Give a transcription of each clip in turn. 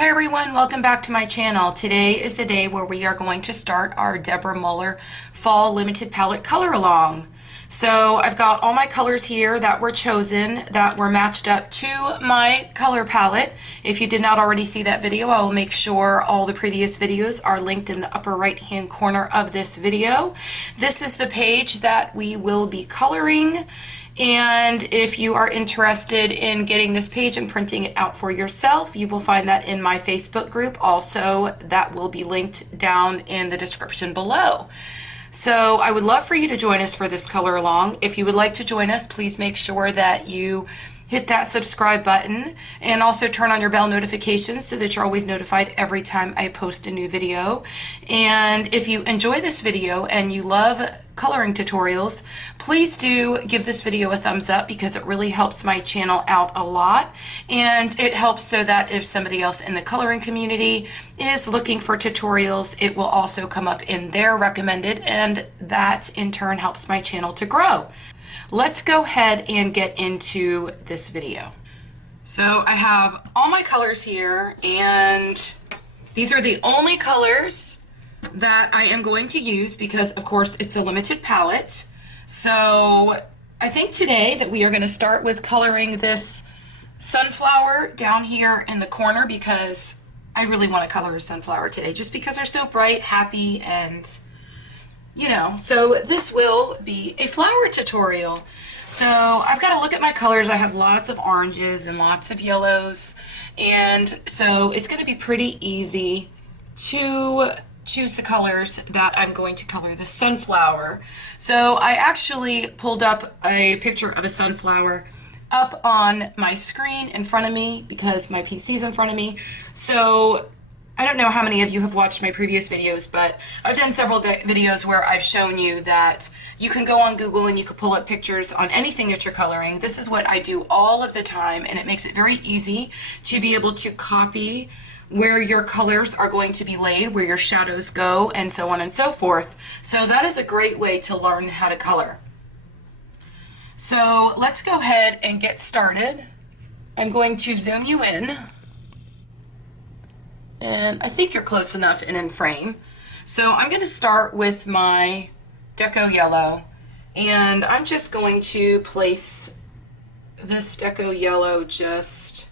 Hi everyone, welcome back to my channel. Today is the day where we are going to start our Deborah Muller Fall Limited Palette Color Along. So I've got all my colors here that were chosen that were matched up to my color palette. If you did not already see that video, I will make sure all the previous videos are linked in the upper right hand corner of this video. This is the page that we will be coloring. And if you are interested in getting this page and printing it out for yourself, you will find that in my Facebook group. Also, that will be linked down in the description below. So I would love for you to join us for this color along. If you would like to join us, please make sure that you hit that subscribe button and also turn on your bell notifications so that you're always notified every time I post a new video. And if you enjoy this video and you love coloring tutorials, please do give this video a thumbs up because it really helps my channel out a lot, and it helps so that if somebody else in the coloring community is looking for tutorials, it will also come up in their recommended, and that in turn helps my channel to grow. Let's go ahead and get into this video. So I have all my colors here, and these are the only colors that I am going to use because of course it's a limited palette. So I think today that we are going to start with coloring this sunflower down here in the corner because I really want to color a sunflower today just because they're so bright, happy, and you know, so this will be a flower tutorial. So I've got to look at my colors. I have lots of oranges and lots of yellows, and so it's going to be pretty easy to choose the colors that I'm going to color the sunflower. So I actually pulled up a picture of a sunflower up on my screen in front of me because my PC's in front of me. So I don't know how many of you have watched my previous videos, but I've done several videos where I've shown you that you can go on Google and you can pull up pictures on anything that you're coloring. This is what I do all of the time, and it makes it very easy to be able to copy where your colors are going to be laid, where your shadows go, and so on and so forth. So that is a great way to learn how to color. So let's go ahead and get started. I'm going to zoom you in, and I think you're close enough and in frame. So I'm going to start with my Deco Yellow, and I'm just going to place this Deco Yellow just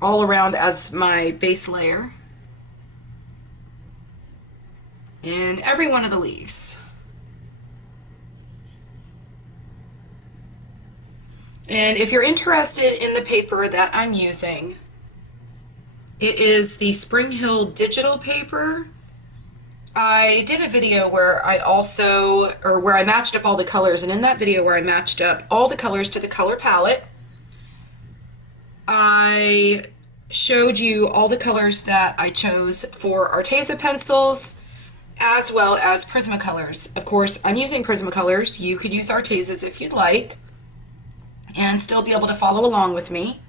all around as my base layer in every one of the leaves. And if you're interested in the paper that I'm using, it is the Spring Hill digital paper. I did a video where I matched up all the colors, and in that video where I matched up all the colors to the color palette, I showed you all the colors that I chose for Arteza pencils as well as Prismacolors. Of course, I'm using Prismacolors. You could use Artezas if you'd like and still be able to follow along with me.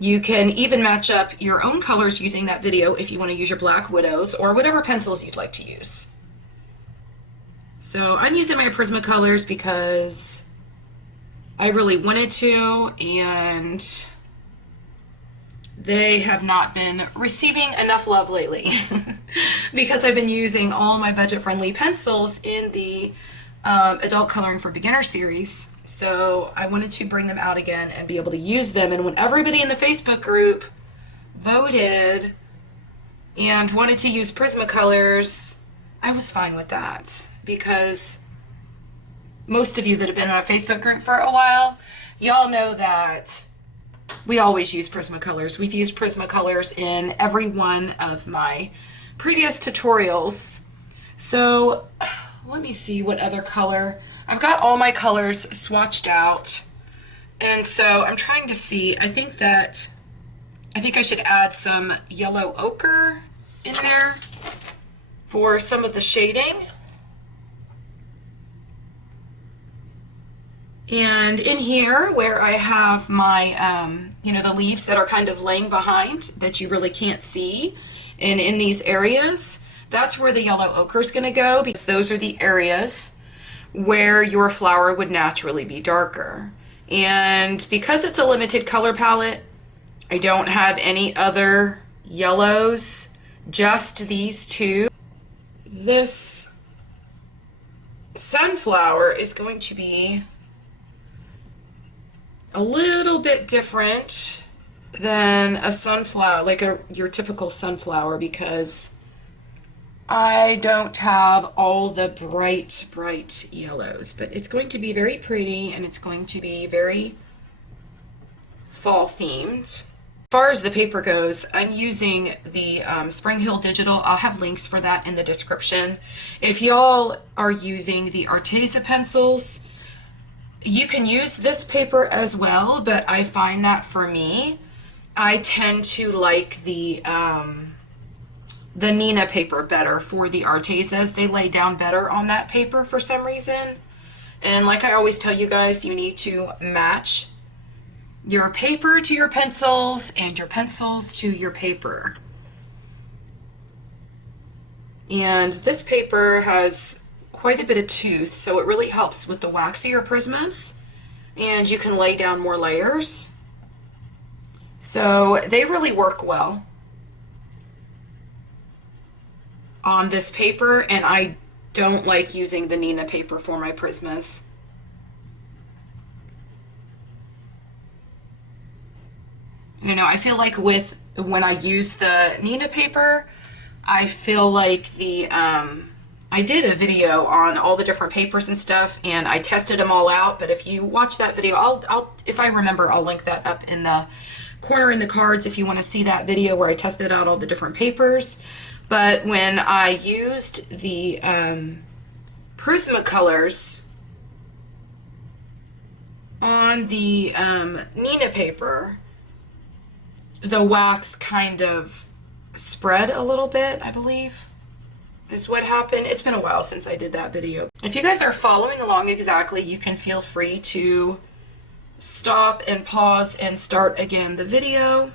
You can even match up your own colors using that video if you want to use your Black Widows or whatever pencils you'd like to use. So I'm using my Prismacolors because I really wanted to, and they have not been receiving enough love lately because I've been using all my budget-friendly pencils in the Adult Coloring for Beginners series. So I wanted to bring them out again and be able to use them. And when everybody in the Facebook group voted and wanted to use Prismacolors, I was fine with that because most of you that have been on a Facebook group for a while, y'all know that we always use Prismacolors. We've used Prismacolors in every one of my previous tutorials. So let me see what other color. I've got all my colors swatched out, and so I'm trying to see. I think I should add some yellow ochre in there for some of the shading. And in here where I have my, the leaves that are kind of laying behind that you really can't see, and in these areas, that's where the yellow ochre is going to go because those are the areas where your flower would naturally be darker. And because it's a limited color palette, I don't have any other yellows, just these two. This sunflower is going to be a little bit different than a sunflower, like your typical sunflower, because I don't have all the bright yellows, but it's going to be very pretty and it's going to be very fall themed. As far as the paper goes, I'm using the Spring Hill Digital. I'll have links for that in the description. If y'all are using the Arteza pencils, you can use this paper as well, but I find that for me, I tend to like the Neenah paper better for the Artezas. They lay down better on that paper for some reason. And like I always tell you guys, you need to match your paper to your pencils and your pencils to your paper. And this paper has quite a bit of tooth, so it really helps with the waxier Prismas, and you can lay down more layers. So they really work well on this paper, and I don't like using the Neenah paper for my Prismas. You know, I feel like when I use the Neenah paper, I feel like I did a video on all the different papers and stuff, and I tested them all out. But if you watch that video, I'll if I remember, I'll link that up in the corner in the cards if you want to see that video where I tested out all the different papers. But when I used the Prismacolors on the Neenah paper, the wax kind of spread a little bit, I believe, is what happened. It's been a while since I did that video. If you guys are following along exactly, you can feel free to stop and pause and start again the video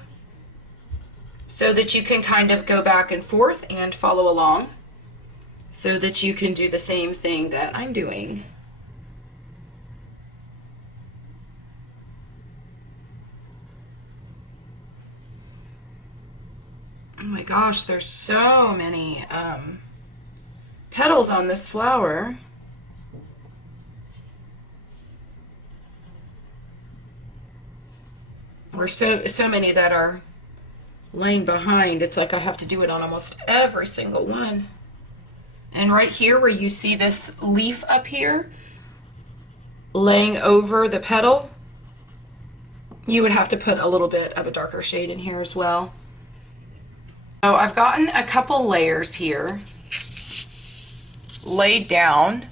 so that you can kind of go back and forth and follow along so that you can do the same thing that I'm doing. Oh my gosh, there's so many petals on this flower. Or so many that are laying behind. It's like I have to do it on almost every single one. And right here where you see this leaf up here laying over the petal, you would have to put a little bit of a darker shade in here as well. So I've gotten a couple layers here laid down,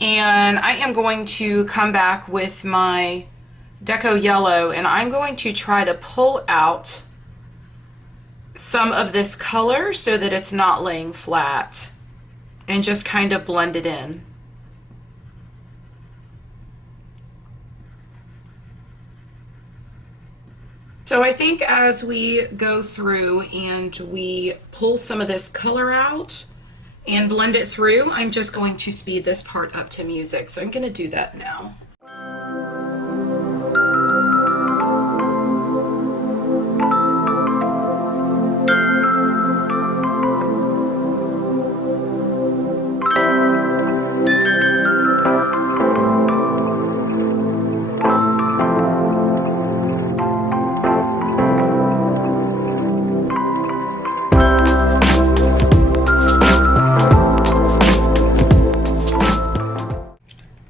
and I am going to come back with my Deco Yellow, and I'm going to try to pull out some of this color so that it's not laying flat, and just kind of blend it in. So I think as we go through and we pull some of this color out and blend it through, I'm just going to speed this part up to music. So I'm going to do that now.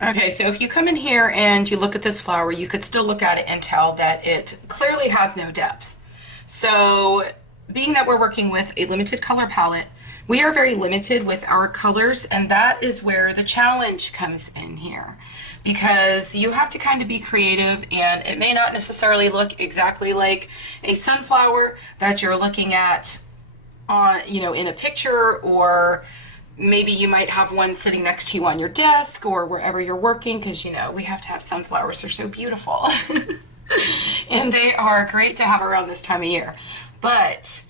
Okay, so if you come in here and you look at this flower, you could still look at it and tell that it clearly has no depth. So being that we're working with a limited color palette, we are very limited with our colors, and that is where the challenge comes in here, because you have to kind of be creative, and it may not necessarily look exactly like a sunflower that you're looking at on, you know, in a picture, or maybe you might have one sitting next to you on your desk or wherever you're working, because, you know, we have to have sunflowers. They're so beautiful. And they are great to have around this time of year. But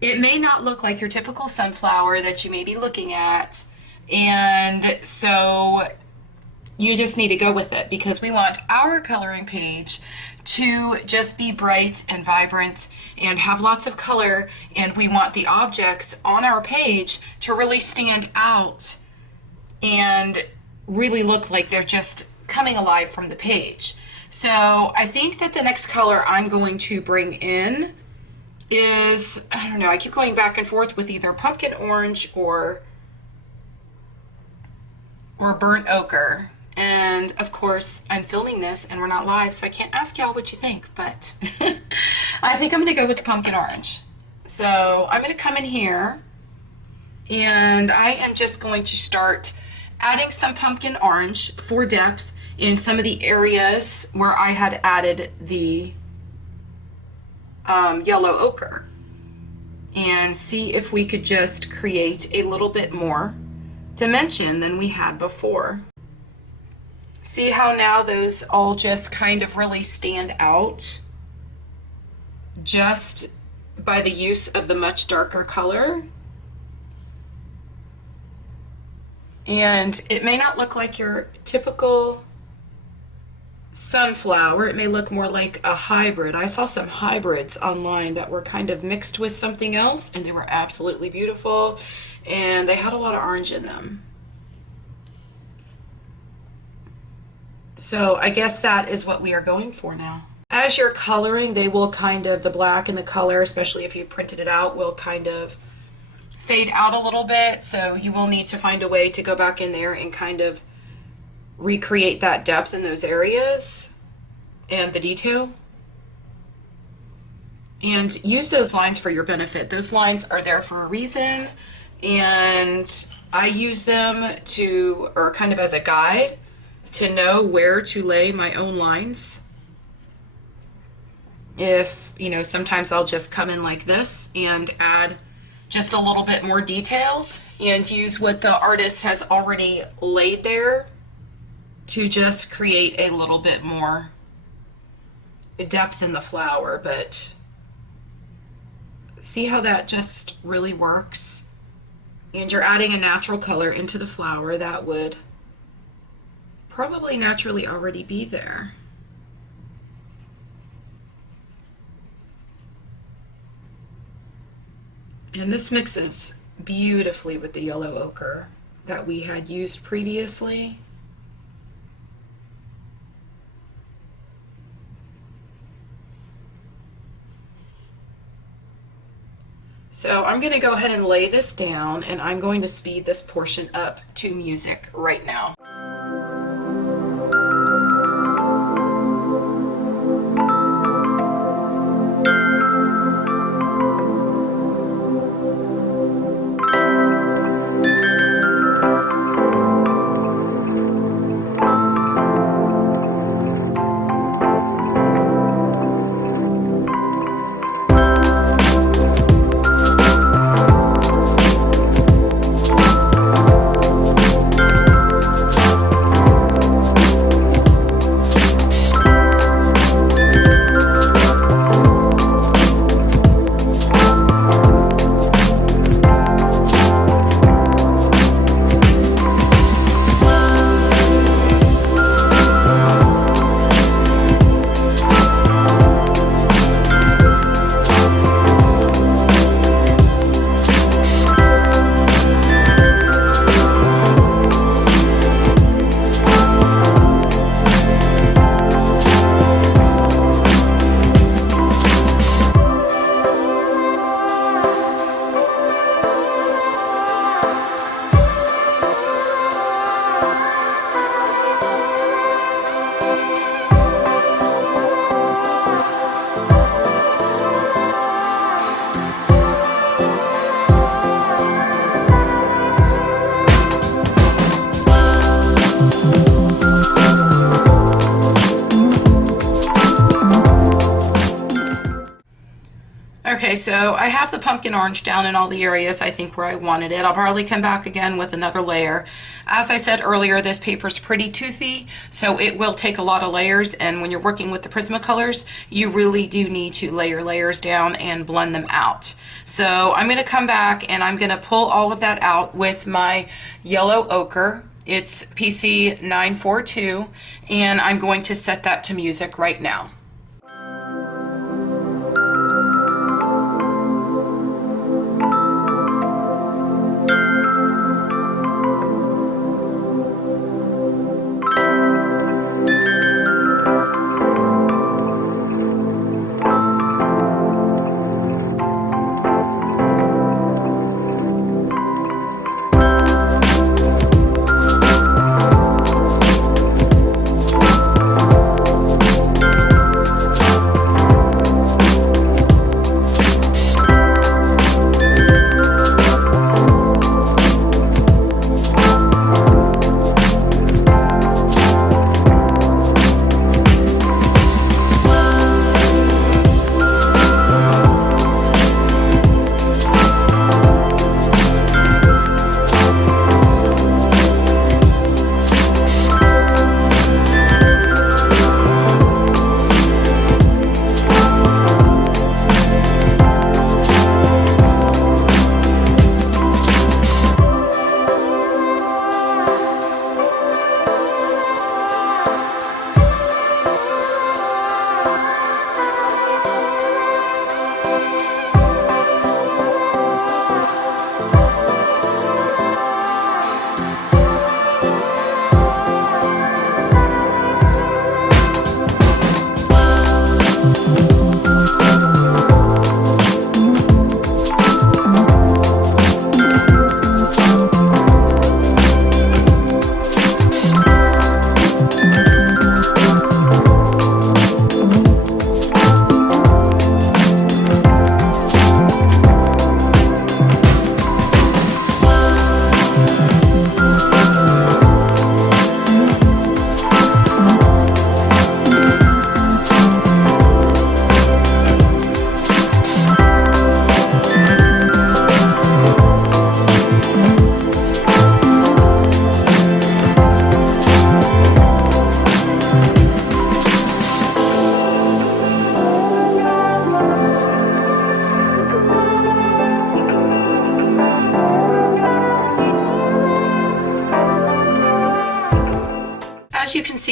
it may not look like your typical sunflower that you may be looking at. And so you just need to go with it, because we want our coloring page to just be bright and vibrant and have lots of color, and we want the objects on our page to really stand out and really look like they're just coming alive from the page. So I think that the next color I'm going to bring in is, I don't know, I keep going back and forth with either pumpkin orange or burnt ochre. And of course, I'm filming this and we're not live, so I can't ask y'all what you think, but I think I'm gonna go with the pumpkin orange. So I'm gonna come in here and I am just going to start adding some pumpkin orange for depth in some of the areas where I had added the yellow ochre, and see if we could just create a little bit more dimension than we had before. See how now those all just kind of really stand out just by the use of the much darker color? And it may not look like your typical sunflower. It may look more like a hybrid. I saw some hybrids online that were kind of mixed with something else, and they were absolutely beautiful, and they had a lot of orange in them. So I guess that is what we are going for now. As you're coloring, they will kind of, the black and the color, especially if you've printed it out, will kind of fade out a little bit. So you will need to find a way to go back in there and kind of recreate that depth in those areas and the detail. And use those lines for your benefit. Those lines are there for a reason, and I use them to, or kind of as a guide, to know where to lay my own lines. If, you know, sometimes I'll just come in like this and add just a little bit more detail and use what the artist has already laid there to just create a little bit more depth in the flower. But see how that just really works? And you're adding a natural color into the flower that would probably naturally already be there. And this mixes beautifully with the yellow ochre that we had used previously. So I'm going to go ahead and lay this down, and I'm going to speed this portion up to music right now. Okay, so I have the pumpkin orange down in all the areas I think where I wanted it. I'll probably come back again with another layer. As I said earlier, this paper's pretty toothy, so it will take a lot of layers, and when you're working with the Prismacolors, you really do need to lay your layers down and blend them out. So I'm going to come back and I'm going to pull all of that out with my yellow ochre. It's PC 942, and I'm going to set that to music right now.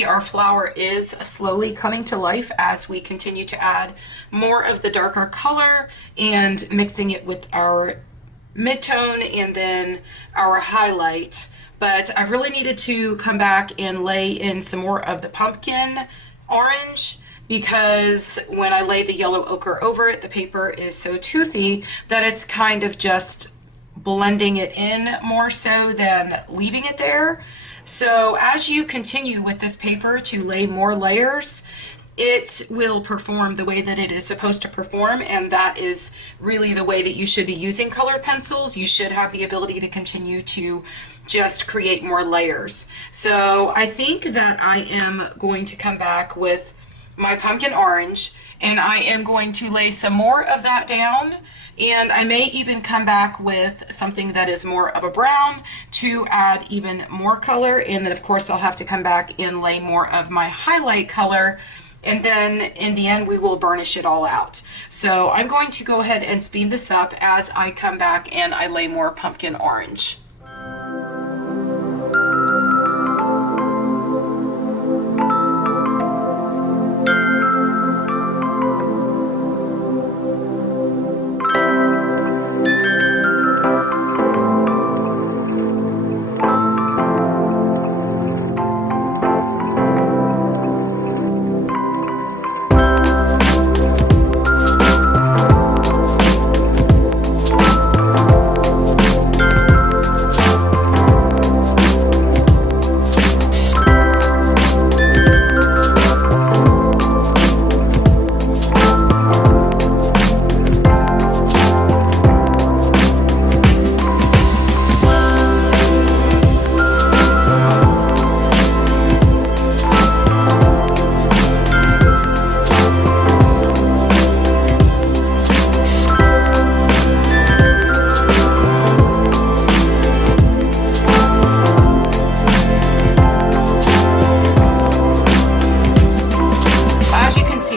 see, our flower is slowly coming to life as we continue to add more of the darker color and mixing it with our mid-tone and then our highlight. But I really needed to come back and lay in some more of the pumpkin orange, because when I lay the yellow ochre over it, the paper is so toothy that it's kind of just blending it in more so than leaving it there. So as you continue with this paper to lay more layers, it will perform the way that it is supposed to perform, and that is really the way that you should be using colored pencils. You should have the ability to continue to just create more layers. So I think that I am going to come back with my pumpkin orange, and I am going to lay some more of that down, and I may even come back with something that is more of a brown to add even more color. And then of course I'll have to come back and lay more of my highlight color, and then in the end we will burnish it all out. So I'm going to go ahead and speed this up as I come back and I lay more pumpkin orange.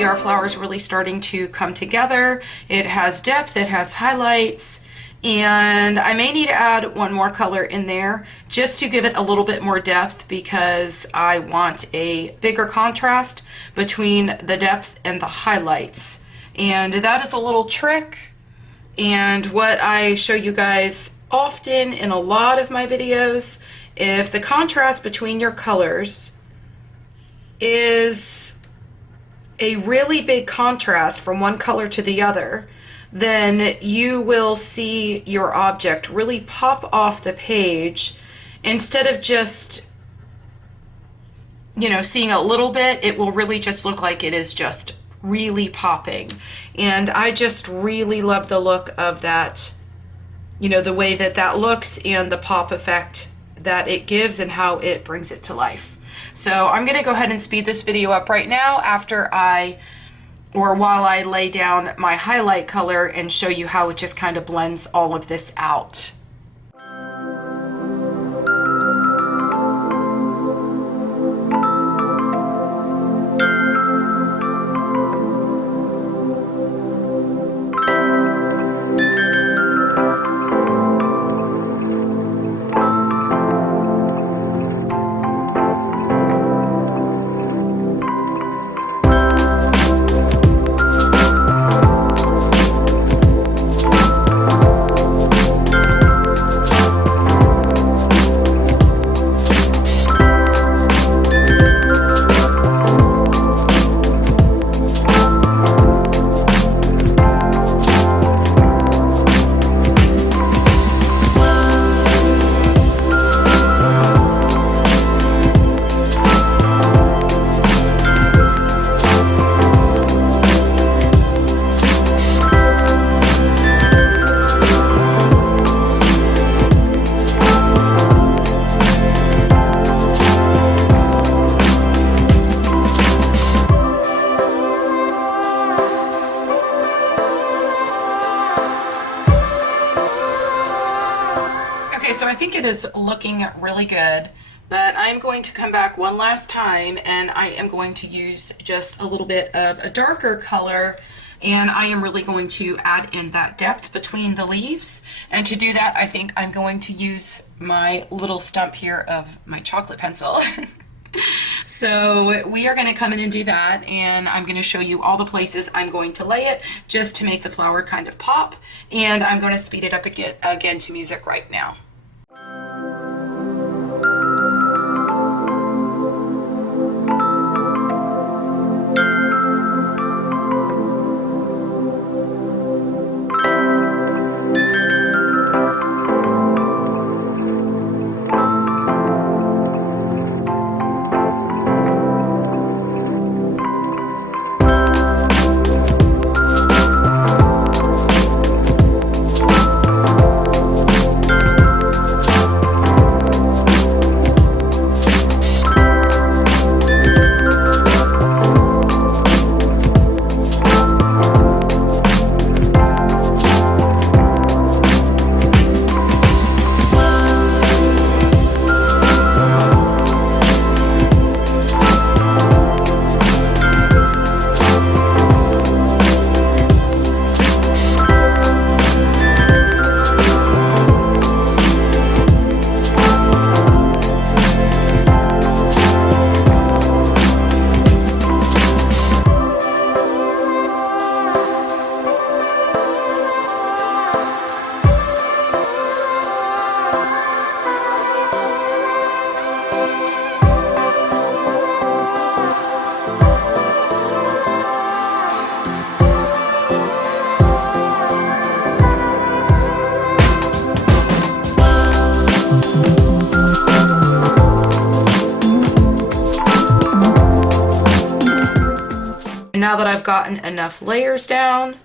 Our flower is really starting to come together. It has depth, it has highlights, and I may need to add one more color in there just to give it a little bit more depth, because I want a bigger contrast between the depth and the highlights. And that is a little trick, and what I show you guys often in a lot of my videos. If the contrast between your colors is a really big contrast from one color to the other, then you will see your object really pop off the page. Instead of just, you know, seeing a little bit, it will really just look like it is just really popping. And I just really love the look of that, you know, the way that that looks and the pop effect that it gives and how it brings it to life. So I'm going to go ahead and speed this video up right now while I lay down my highlight color and show you how it just kind of blends all of this out. Okay, so I think it is looking really good, but I'm going to come back one last time and I am going to use just a little bit of a darker color, and I am really going to add in that depth between the leaves. And to do that, I think I'm going to use my little stump here of my chocolate pencil. So we are going to come in and do that, and I'm going to show you all the places I'm going to lay it just to make the flower kind of pop, and I'm going to speed it up again to music right now. Now that I've gotten enough layers down,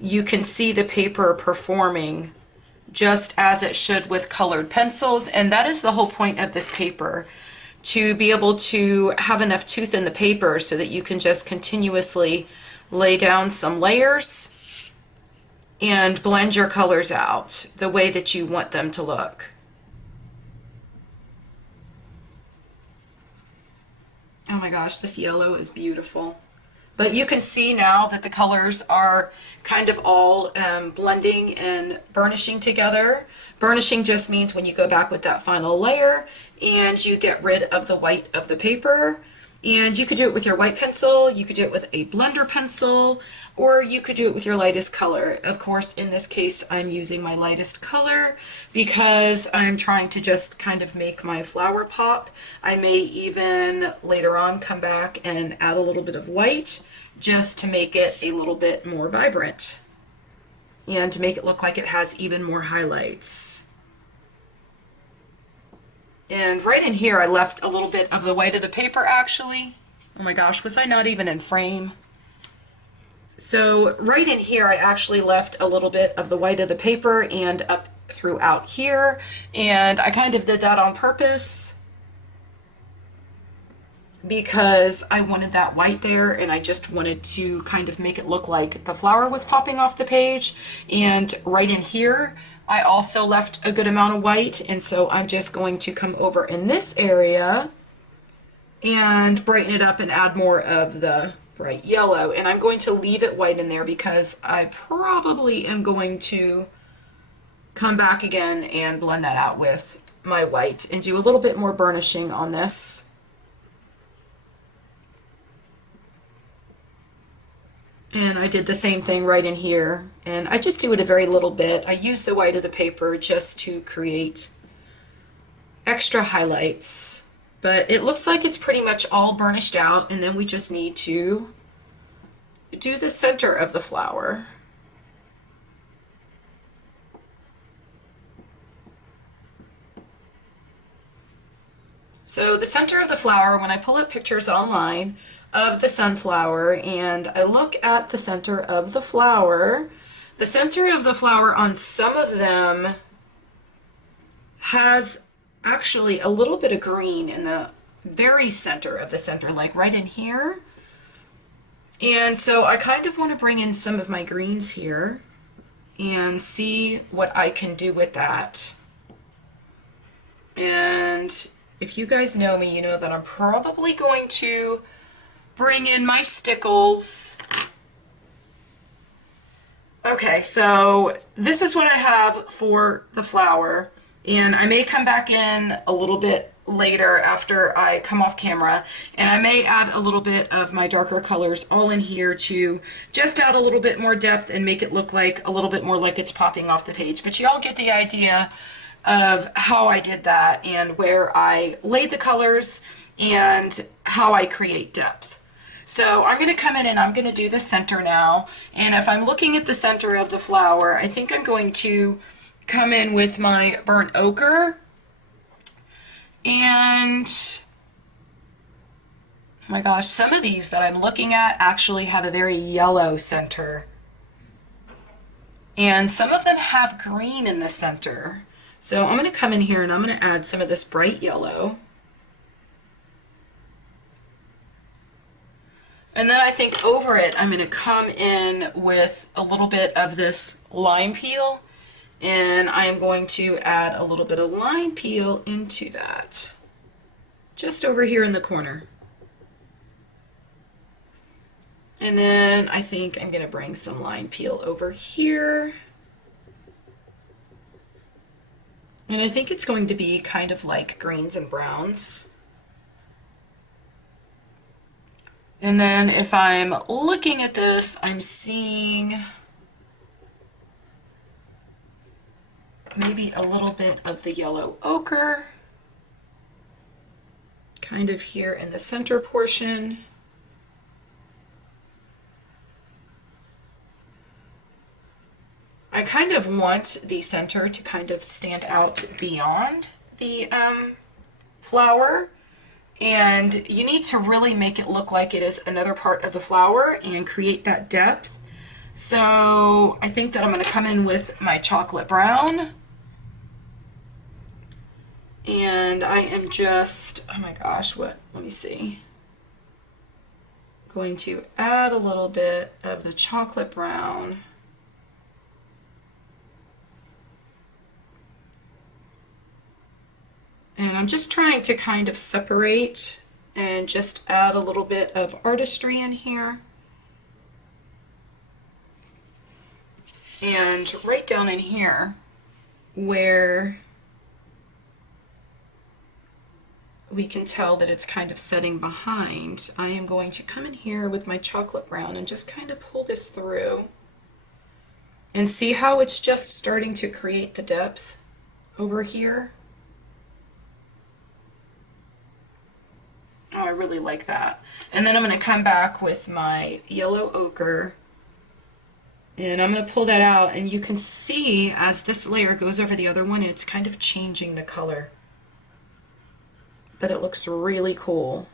you can see the paper performing just as it should with colored pencils, and that is the whole point of this paper, to be able to have enough tooth in the paper so that you can just continuously lay down some layers and blend your colors out the way that you want them to look. Oh my gosh, this yellow is beautiful. But you can see now that the colors are kind of all blending and burnishing together. Burnishing just means when you go back with that final layer and you get rid of the white of the paper. And you could do it with your white pencil, you could do it with a blender pencil, or you could do it with your lightest color. Of course, in this case, I'm using my lightest color because I'm trying to just kind of make my flower pop. I may even later on come back and add a little bit of white just to make it a little bit more vibrant and to make it look like it has even more highlights. And right in here, I left a little bit of the white of the paper, actually. Oh my gosh, was I not even in frame? So right in here, I actually left a little bit of the white of the paper and up throughout here. And I kind of did that on purpose because I wanted that white there, and I just wanted to kind of make it look like the flower was popping off the page. And right in here, I also left a good amount of white, and so I'm just going to come over in this area and brighten it up and add more of the bright yellow. And I'm going to leave it white in there because I probably am going to come back again and blend that out with my white and do a little bit more burnishing on this. And I did the same thing right in here, and I just do it a very little bit. I use the white of the paper just to create extra highlights, but it looks like it's pretty much all burnished out, and then we just need to do the center of the flower. So the center of the flower, when I pull up pictures online of the sunflower and I look at the center of the flower on some of them has actually a little bit of green in the very center of the center, like right in here. And so I kind of want to bring in some of my greens here and see what I can do with that. And if you guys know me, you know that I'm probably going to bring in my stickles. Okay, so this is what I have for the flower, and I may come back in a little bit later after I come off camera, and I may add a little bit of my darker colors all in here to just add a little bit more depth and make it look like a little bit more like it's popping off the page. But y'all get the idea of how I did that and where I laid the colors and how I create depth. So I'm going to come in and I'm going to do the center now. And if I'm looking at the center of the flower, I think I'm going to come in with my burnt ochre. And oh my gosh, some of these that I'm looking at actually have a very yellow center. And some of them have green in the center. So I'm going to come in here and I'm going to add some of this bright yellow. And then I think over it, I'm going to come in with a little bit of this lime peel. And I am going to add a little bit of lime peel into that, just over here in the corner. And then I think I'm going to bring some lime peel over here. And I think it's going to be kind of like greens and browns. And then if I'm looking at this, I'm seeing maybe a little bit of the yellow ochre, kind of here in the center portion. I kind of want the center to kind of stand out beyond the flower, and you need to really make it look like it is another part of the flower and create that depth. So I think that I'm going to come in with my chocolate brown. And I am just, oh my gosh, let me see. Going to add a little bit of the chocolate brown. And I'm just trying to kind of separate and just add a little bit of artistry in here. And right down in here where we can tell that it's kind of setting behind, I am going to come in here with my chocolate brown and just kind of pull this through and see how it's just starting to create the depth over here. Oh, I really like that. And then I'm going to come back with my yellow ochre and I'm going to pull that out, and you can see as this layer goes over the other one, it's kind of changing the color. But it looks really cool.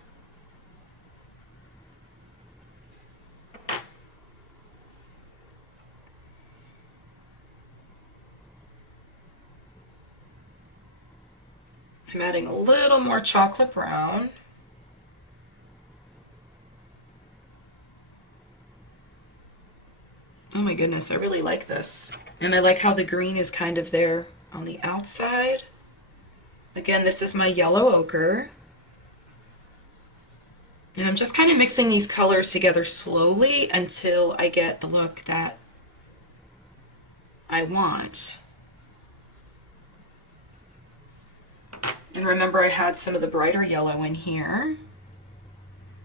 I'm adding a little more chocolate brown. Oh my goodness, I really like this. And I like how the green is kind of there on the outside. Again, this is my yellow ochre. And I'm just kind of mixing these colors together slowly until I get the look that I want. And remember, I had some of the brighter yellow in here.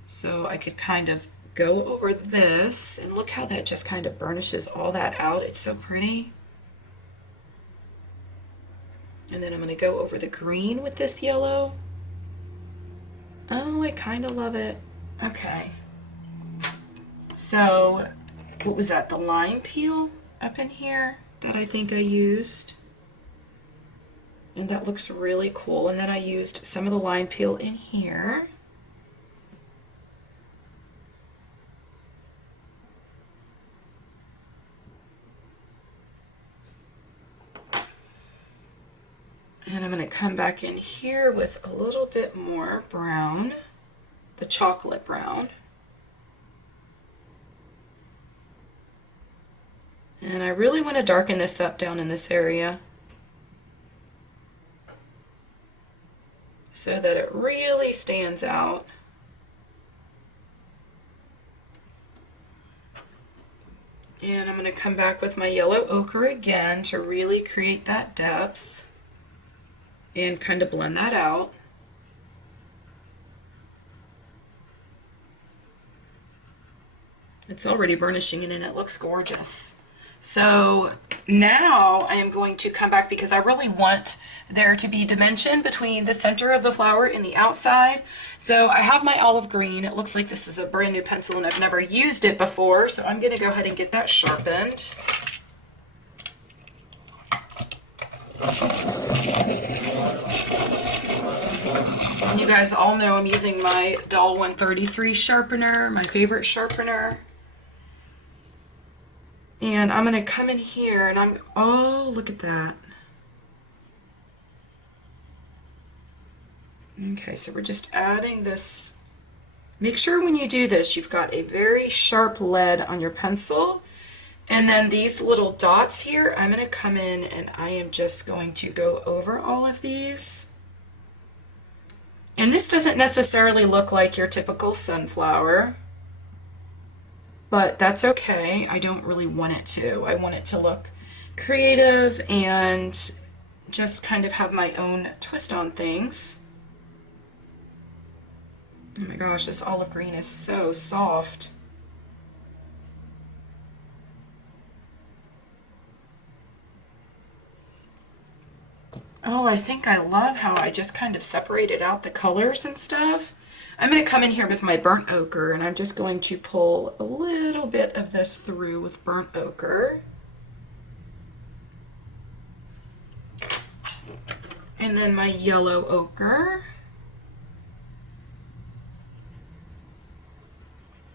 So I could kind of go over this, and look how that just kind of burnishes all that out. It's so pretty. And then I'm going to go over the green with this yellow. Oh, I kind of love it. Okay. So, what was that? The lime peel up in here that I think I used. And that looks really cool. And then I used some of the lime peel in here. And I'm going to come back in here with a little bit more brown, the chocolate brown. And I really want to darken this up down in this area so that it really stands out. And I'm going to come back with my yellow ochre again to really create that depth and kind of blend that out. It's already burnishing it and it looks gorgeous. So now I am going to come back because I really want there to be dimension between the center of the flower and the outside. So I have my olive green. It looks like this is a brand new pencil and I've never used it before. So I'm going to go ahead and get that sharpened. You guys all know I'm using my Doll 133 sharpener, my favorite sharpener. And I'm going to come in here and oh, look at that. Okay, so we're just adding this. Make sure when you do this, you've got a very sharp lead on your pencil. And then these little dots here, I'm going to come in and I am just going to go over all of these. And this doesn't necessarily look like your typical sunflower, but that's okay. I don't really want it to. I want it to look creative and just kind of have my own twist on things. Oh my gosh, this olive green is so soft. Oh, I think I love how I just kind of separated out the colors and stuff. I'm going to come in here with my burnt ochre and I'm just going to pull a little bit of this through with burnt ochre. And then my yellow ochre.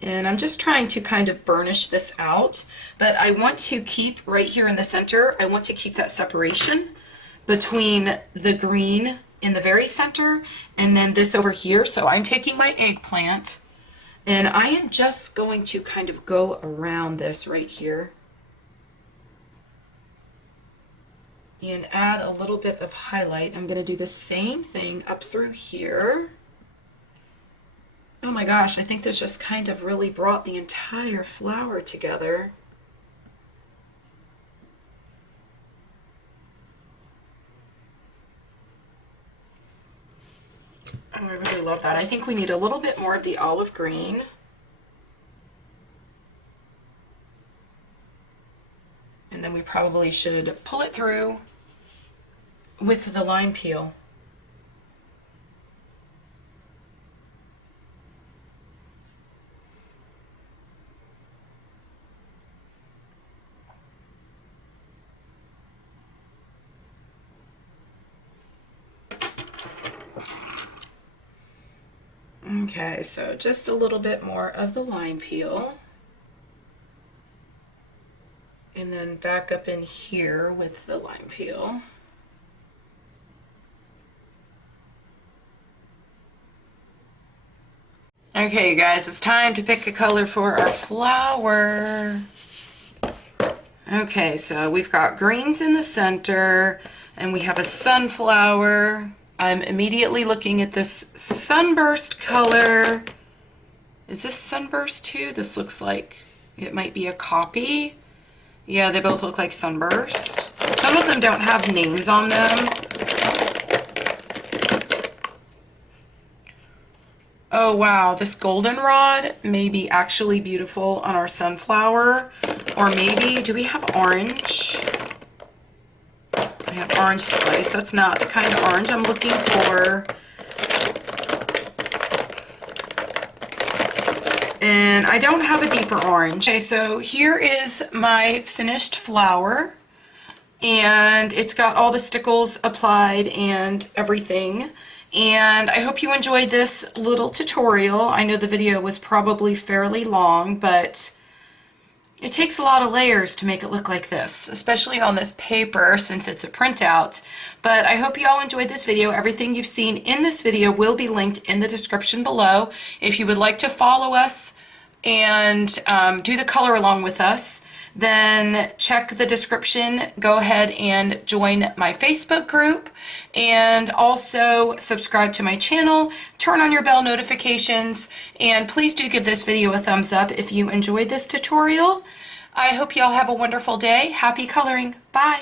And I'm just trying to kind of burnish this out, but I want to keep right here in the center, I want to keep that separation between the green in the very center and then this over here. So I'm taking my eggplant and I am just going to kind of go around this right here and add a little bit of highlight. I'm going to do the same thing up through here. Oh my gosh, I think this just kind of really brought the entire flower together. Oh, I really love that. I think we need a little bit more of the olive green. And then we probably should pull it through with the lime peel. Okay, so just a little bit more of the lime peel. And then back up in here with the lime peel. Okay, you guys, it's time to pick a color for our flower. Okay, so we've got greens in the center, and we have a sunflower. I'm immediately looking at this sunburst color. Is this sunburst too? This looks like it might be a copy. Yeah, they both look like sunburst. Some of them don't have names on them. Oh wow, this goldenrod may be actually beautiful on our sunflower. Or maybe, do we have orange? I have orange slice. That's not the kind of orange I'm looking for. And I don't have a deeper orange. Okay, so here is my finished flower. And it's got all the stickles applied and everything. And I hope you enjoyed this little tutorial. I know the video was probably fairly long, but it takes a lot of layers to make it look like this, especially on this paper since it's a printout. But I hope you all enjoyed this video. Everything you've seen in this video will be linked in the description below. If you would like to follow us and do the color along with us, then check the description. Go ahead and join my Facebook group and also subscribe to my channel. Turn on your bell notifications and please do give this video a thumbs up if you enjoyed this tutorial. I hope you all have a wonderful day. Happy coloring. Bye.